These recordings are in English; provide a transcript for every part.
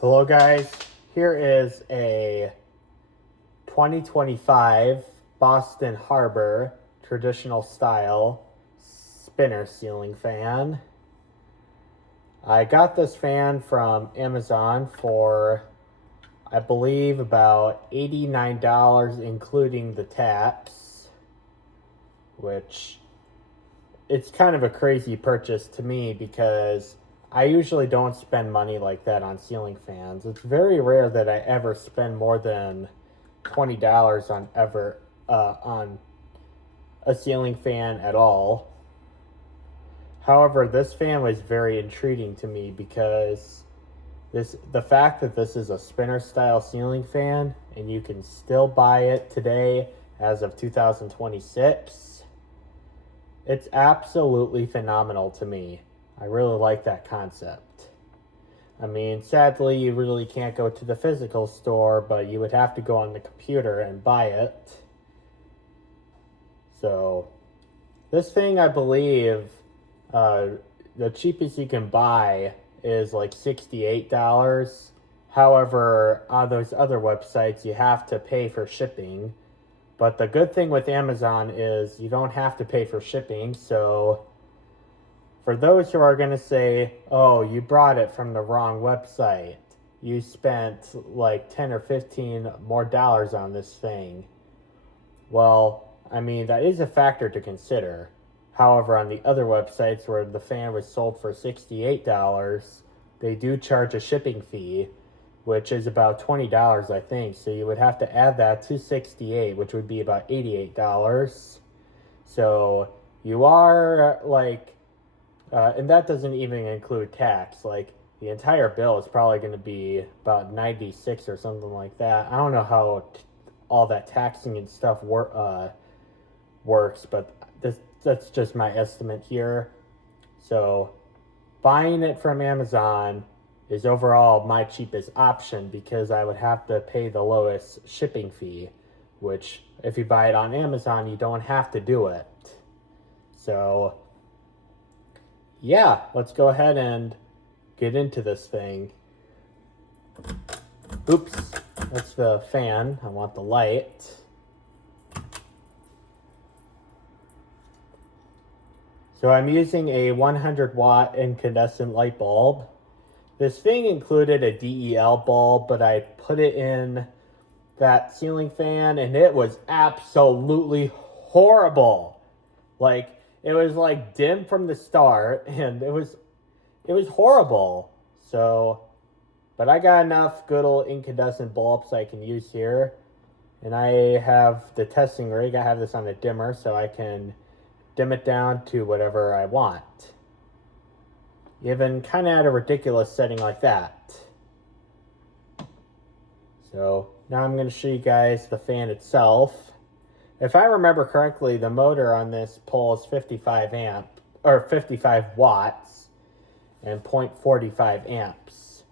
Hello guys, here is a 2025 Boston Harbor traditional style spinner ceiling fan. I got this fan from Amazon for I believe about $89 including the tax, which it's kind of a crazy purchase to me because I usually don't spend money like that on ceiling fans. It's very rare that I ever spend more than $20 on a ceiling fan at all. However, this fan was very intriguing to me because the fact that this is a spinner style ceiling fan and you can still buy it today as of 2026, it's absolutely phenomenal to me. I really like that concept. I mean, sadly, you really can't go to the physical store, but you would have to go on the computer and buy it. So, this thing, I believe, the cheapest you can buy is like $68. However, on those other websites, you have to pay for shipping. But the good thing with Amazon is you don't have to pay for shipping. So, for those who are going to say, oh, you brought it from the wrong website, you spent like 10 or 15 more dollars on this thing. Well, I mean, that is a factor to consider. However, on the other websites where the fan was sold for $68, they do charge a shipping fee, which is about $20, I think. So you would have to add that to 68, which would be about $88. So you are like, and that doesn't even include tax. Like the entire bill is probably going to be about 96 or something like that. I don't know how all that taxing and stuff works, but that's just my estimate here. So buying it from Amazon is overall my cheapest option because I would have to pay the lowest shipping fee, which if you buy it on Amazon, you don't have to do it. So yeah, let's go ahead and get into this thing. Oops, that's the fan. I want the light. So I'm using a 100-watt incandescent light bulb. This thing included a DEL bulb, but I put it in that ceiling fan and it was absolutely horrible. Like, it was like dim from the start and it was horrible. So, but I got enough good old incandescent bulbs I can use here. And I have the testing rig. I have this on a dimmer so I can dim it down to whatever I want. Even kind of at a ridiculous setting like that. So now I'm going to show you guys the fan itself. If I remember correctly, the motor on this pole is 55 watts and 0.45 amps.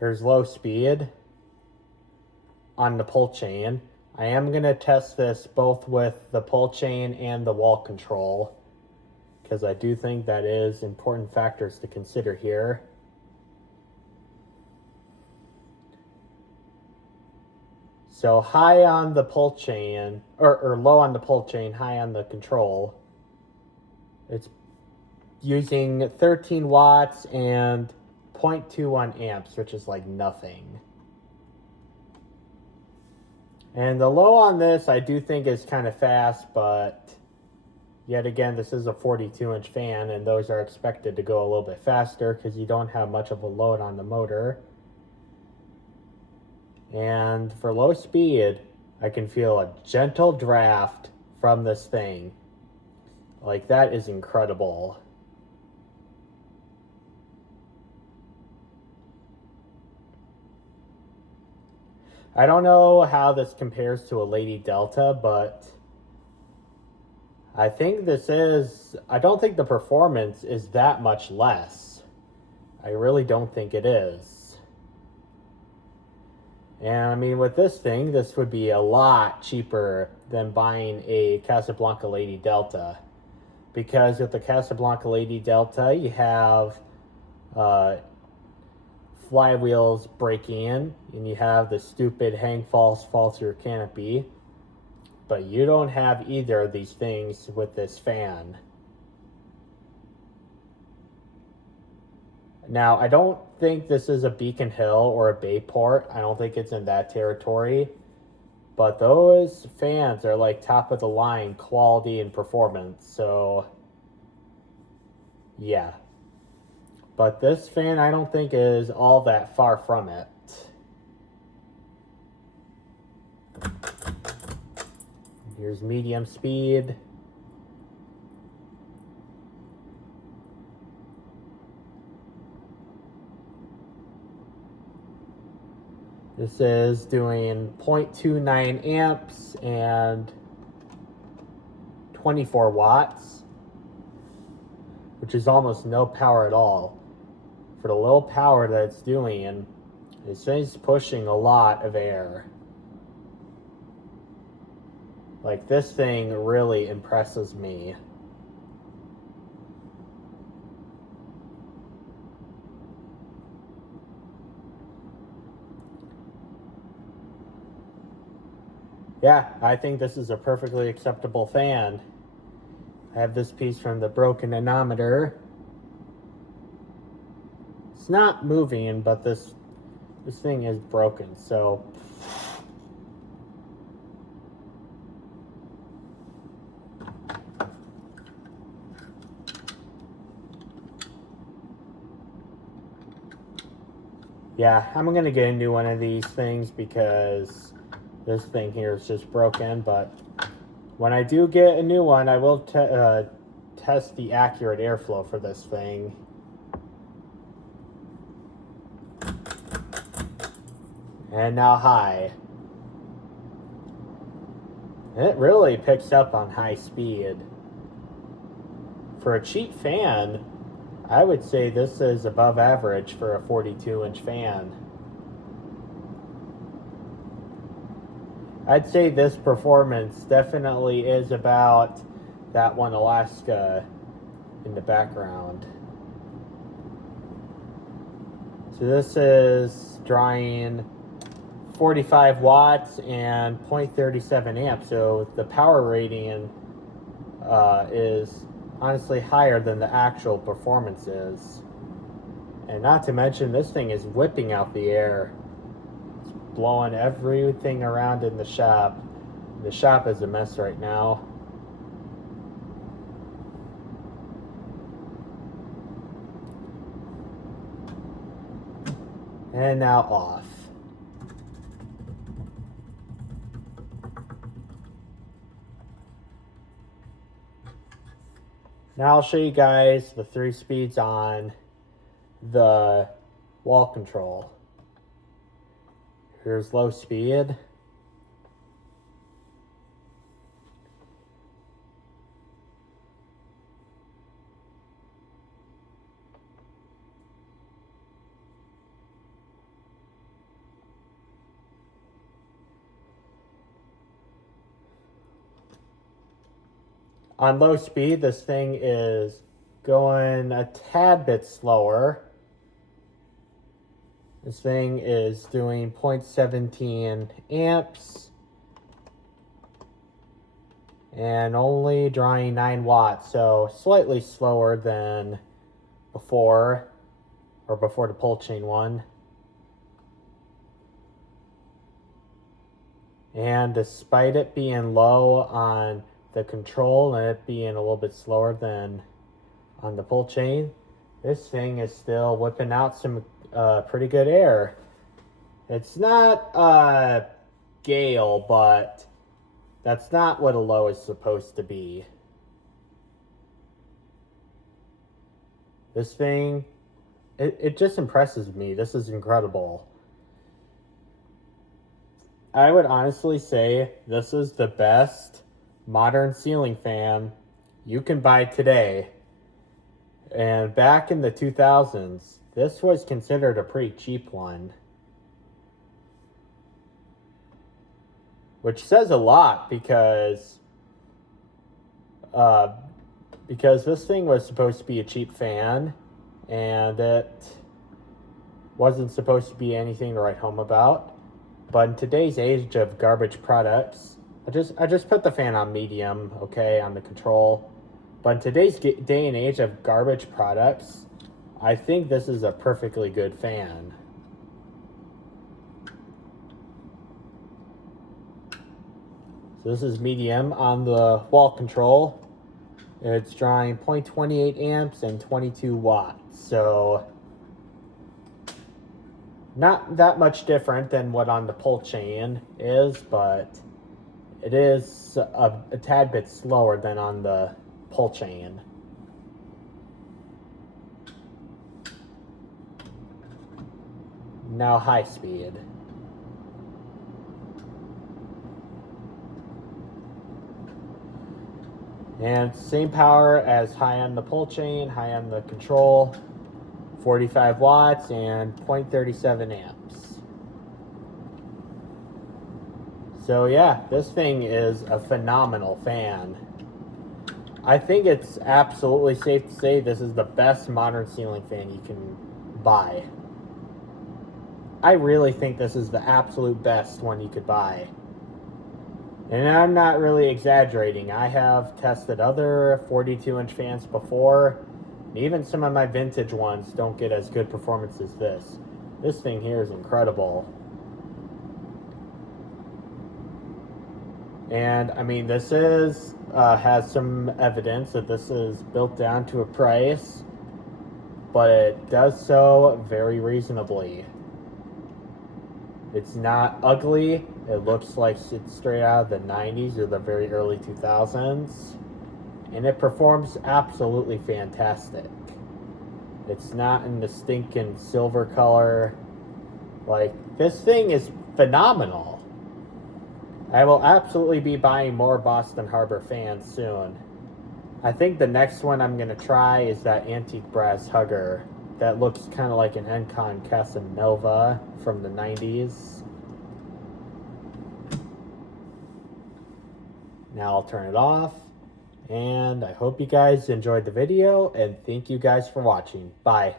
Here's low speed on the pull chain. I am going to test this both with the pull chain and the wall control because I do think that is important factors to consider here. So high on the pull chain, or low on the pull chain, high on the control. It's using 13 watts and 0.21 amps, which is like nothing. And the low on this, I do think is kind of fast, but yet again, this is a 42-inch fan, and those are expected to go a little bit faster because you don't have much of a load on the motor. And for low speed, I can feel a gentle draft from this thing. Like, that is incredible. I don't know how this compares to a Lady Delta, but I don't think the performance is that much less. I really don't think it is. And I mean, with this thing, this would be a lot cheaper than buying a Casablanca Lady Delta. because with the Casablanca Lady Delta, you have flywheels breaking in, and you have the stupid hang false fall through canopy. But you don't have either of these things with this fan. Now, I don't think this is a Beacon Hill or a Bayport. I don't think it's in that territory. But those fans are like top of the line quality and performance. So, yeah. But this fan, I don't think is all that far from it. Here's medium speed. This is doing 0.29 amps and 24 watts, which is almost no power at all. For the little power that it's doing, this thing's pushing a lot of air. Like, this thing really impresses me. Yeah, I think this is a perfectly acceptable fan. I have this piece from the Broken Anemometer. It's not moving, but this thing is broken, so... yeah, I'm gonna get a new one of these things because this thing here is just broken, but when I do get a new one, I will test the accurate airflow for this thing. And now high. It really picks up on high speed. For a cheap fan, I would say this is above average for a 42-inch fan. I'd say this performance definitely is about that one Alaska in the background. So this is drawing 45 watts and 0.37 amps. So the power rating is honestly higher than the actual performance is. And not to mention, this thing is whipping out the air. It's blowing everything around in the shop. The shop is a mess right now. And now off. Now I'll show you guys the 3 speeds on the wall control. Here's low speed. On low speed, this thing is going a tad bit slower. This thing is doing 0.17 amps and only drawing 9 watts, so slightly slower than before, or before the pull chain one. And despite it being low on the control and it being a little bit slower than on the pull chain, this thing is still whipping out some pretty good air. It's not a gale, but that's not what a low is supposed to be. This thing, it just impresses me. This is incredible. I would honestly say this is the best modern ceiling fan you can buy today. And back in the 2000s, this was considered a pretty cheap one. Which says a lot because because this thing was supposed to be a cheap fan, and it wasn't supposed to be anything to write home about. But in today's age of garbage products, I just put the fan on medium, okay, on the control. But in today's day and age of garbage products, I think this is a perfectly good fan. So this is medium on the wall control. It's drawing 0.28 amps and 22 watts. So not that much different than what on the pull chain is, but it is a tad bit slower than on the pull chain. Now high speed. And same power as high on the pull chain, high on the control. 45 watts and 0.37 amps. So yeah, this thing is a phenomenal fan. I think it's absolutely safe to say this is the best modern ceiling fan you can buy. I really think this is the absolute best one you could buy. And I'm not really exaggerating. I have tested other 42-inch fans before. Even some of my vintage ones don't get as good performance as this. This thing here is incredible. And I mean, this is has some evidence that this is built down to a price, but it does so very reasonably. It's not ugly. It looks like it's straight out of the 90s or the very early 2000s. And it performs absolutely fantastic. It's not in the stinking silver color. Like, this thing is phenomenal. I will absolutely be buying more Boston Harbor fans soon. I think the next one I'm going to try is that antique brass hugger. That looks kind of like an Encon Casanova from the 90s. Now I'll turn it off. And I hope you guys enjoyed the video, and thank you guys for watching. Bye.